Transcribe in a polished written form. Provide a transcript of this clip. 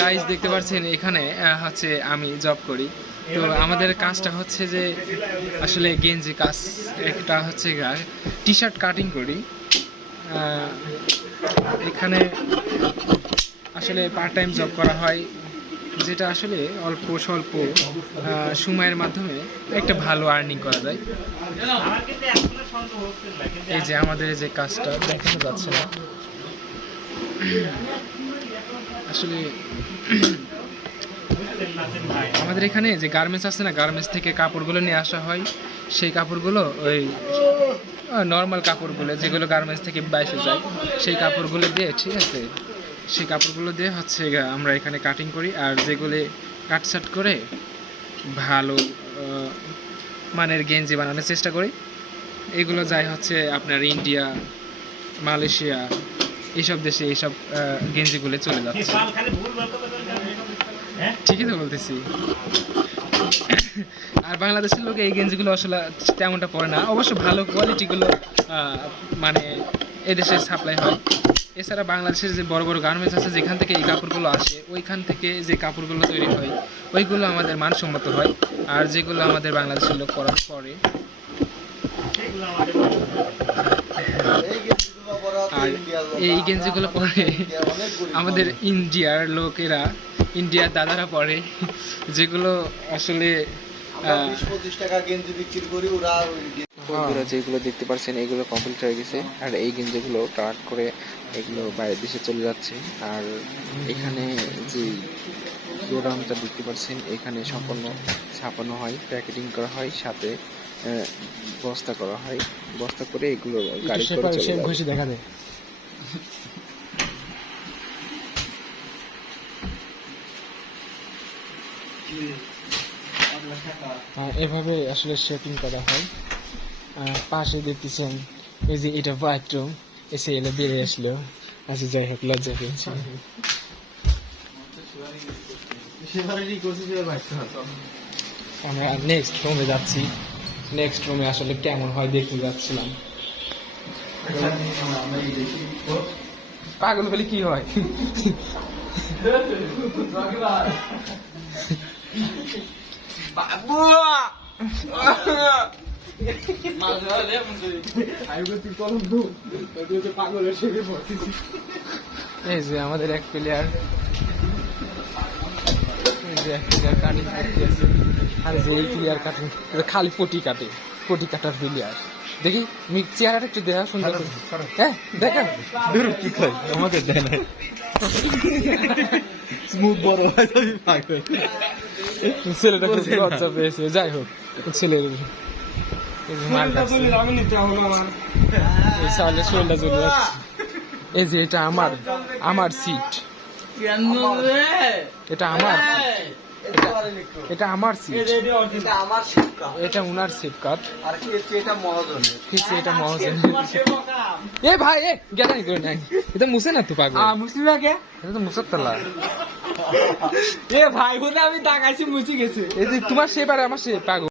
Guys দেখতে পাচ্ছেন এখানে হচ্ছে আমি জব করি। তো আমাদের কাজটা হচ্ছে যে আসলে গেঞ্জি কাজ, একটা হচ্ছে টি শার্ট কাটিং করি। এখানে আসলে পার্ট টাইম জব করা হয়, যেটা আসলে অল্প স্বল্প সময়ের মাধ্যমে একটা ভালো আর্নিং করা যায়। এই যে আমাদের যে কাজটা দেখানো যাচ্ছে না আসলে, আমাদের এখানে যে গার্মেন্টস আছে না, গার্মেন্টস থেকে কাপড়গুলো নিয়ে আসা হয়। সেই কাপড়গুলো ওই নর্মাল কাপড়গুলো যেগুলো গার্মেন্টস থেকে বাইসে যায়, সেই কাপড়গুলো দিয়ে, ঠিক আছে, সেই কাপড়গুলো দিয়ে হচ্ছে আমরা এখানে কাটিং করি। আর যেগুলো কাটসাট করে ভালো মানের গেঞ্জি বানানোর চেষ্টা করি। এগুলো যায় হচ্ছে আপনার ইন্ডিয়া, মালয়েশিয়া, এইসব দেশে এইসব গেঞ্জিগুলো চলে যাচ্ছে। ঠিকই তো বলতেছি। আর বাংলাদেশের লোক এই গেঞ্জিগুলো আসলে তেমনটা পরে না, অবশ্য ভালো কোয়ালিটিগুলো মানে এদেশে সাপ্লাই হয়। এছাড়া বাংলাদেশের যে বড় বড় গার্মেন্টস আছে যেখান থেকে এই কাপড়গুলো আসে, ওইখান থেকে যে কাপড়গুলো তৈরি হয় ওইগুলো আমাদের মানসম্মত হয়। আর যেগুলো আমাদের বাংলাদেশের লোক পরে আর এই গেঞ্জিগুলো পরে আমাদের ইন্ডিয়ার লোকেরা, ইন্ডিয়ার দাদারা পরে, যেগুলো আসলে 20-25 টাকা গেঞ্জি বিক্রি করি। ওরা বন্ধুরা যেগুলো দেখতে পাচ্ছেন এগুলো কমপ্লিট হয়ে গেছে। আর এই গেঞ্জিগুলো কাট করে এগুলো বাইরের দেশে চলে যাচ্ছে। আর এখানে যে গোডাউনটা দেখতে পাচ্ছেন, এখানে সম্পূর্ণ ছাপানো হয়, প্যাকেটিং করা হয়, সাথে বস্তা করা হয়। বস্তা করে এগুলো গাড়ি করে চলে যায়। দেখা দেয় এভাবে আসলে শেপিং করা হয়। পাশে দেখতেছেন এই যে এটা বাথরুম, এসে এলে বেরিয়ে আসলো। আচ্ছা যাই হোক, লজ্জা পেয়েছি। আমরা নেক্সট রুমে যাচ্ছি। নেক্সট রুমে আসলে কেমন হয় দেখতে যাচ্ছিলাম। পাগল বলে কি হয়? এই যে আমাদের এক প্লেয়ার, কাটিং করতে আছে। আর যে এই প্লেয়ার কাটিং খালি পটি কাটে, পটি কাটার প্লেয়ার। দেখি চেহারাটা একটু দেখা সুন্দর, হ্যাঁ দেখা কি কয় আমাদের দেয় না, স্মুথ বড় ছেলেটা খুব লজ্জা পেয়েছে। যাই হোক, ছেলের এই যে এটা আমার সিট, এটা আমার এটা আমার সিট, এটা উনার সিট কাট। এটা মহাজন। এ ভাই এ গেলাই করে নাই, এটা মুছে না তো পাগল, মুছলি না কে? এটা তো মুছার তালা। এ ভাই বলে আমি তাকাইছি মুছি গেছে। এই যে তোমার শেপ আর আমার শেপ পাগল।